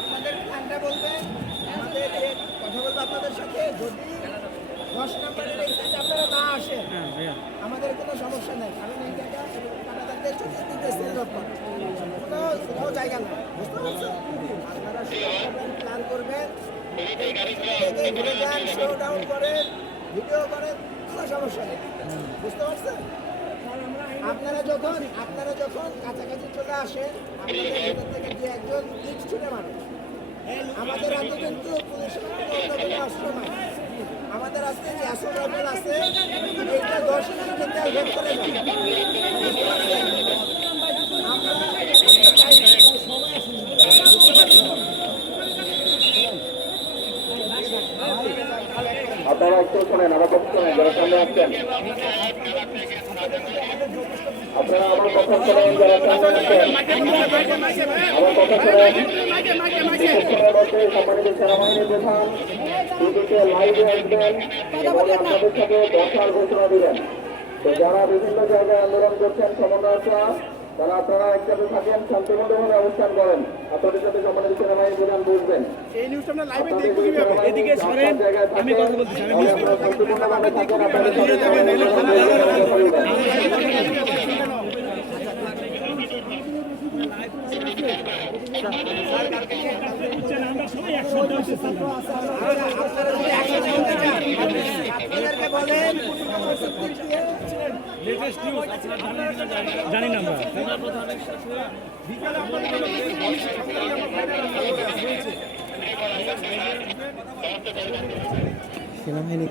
আমাদের কথা বলব আপনাদের সাথে। যদি দশ নম্বরের এই সাইডে আপনারা না আসেন আমাদের কোনো সমস্যা নেই কারণ এই জায়গা কানাডাতে চতুর্দিকে স্থিরতা কোনো কোথাও জায়গা না বুঝতে পারছেন? আপনারা প্ল্যান করবেন। ঘুরে যান শো ডাউন করেন। ভিডিও করেন, কোনো সমস্যা নেই। বুঝতে পারছেন? আপনারা যখন আপনারা যখন কাছাকাছি চলে আসেন আপনাদের ভিতর থেকে যে একজন ইট ছুটে মারে আমাদের হাতে কিন্তু পুলিশের অন্য কোনো অস্ত্র আমাদের আজকে যে আসল রাইফেল আছে, এটা দশ মিনিটে তেল করে যায় বুঝতে পারছেন? আমরা করতে চাই না, সবাই আসুন। আপনারা একটু শোনেন, আমার কথা শোনেন, যারা সামনে আসছেন। আপনারা আমার কথা শোনেন, যারা সামনে আসছেন। আমার কথা শোনেন। সম্মানিত সেনাবাহিনীর প্রধান, দুদিকে লাইভে আসবেন, এবং আপনাদের সাথে বসার ঘোষণা দিবেন। তো যারা বিভিন্ন জায়গায় আন্দোলন করছেন, সমন্বয়করা তারা আপনারা একসাথে থাকেন শান্তিপূর্ণভাবে অবস্থান করেন আপনাদের সাথে সম্মানিত সেনাবাহিনী প্রধান বুঝবেন এই নিউজটা আমরা লাইভে আপনাদের কীভাবে এদিকে সরেন জায়গায় আমি কথা বলতেছি আমি তাহলে শান্তিপূর্ণভাবে থাকেন, আপনাদের সাথে সেনাবাহিনী প্রধান দিবেন। আমরা সবাই একসাথে আছি লেটেস্ট নিউজ জানি না আমরা।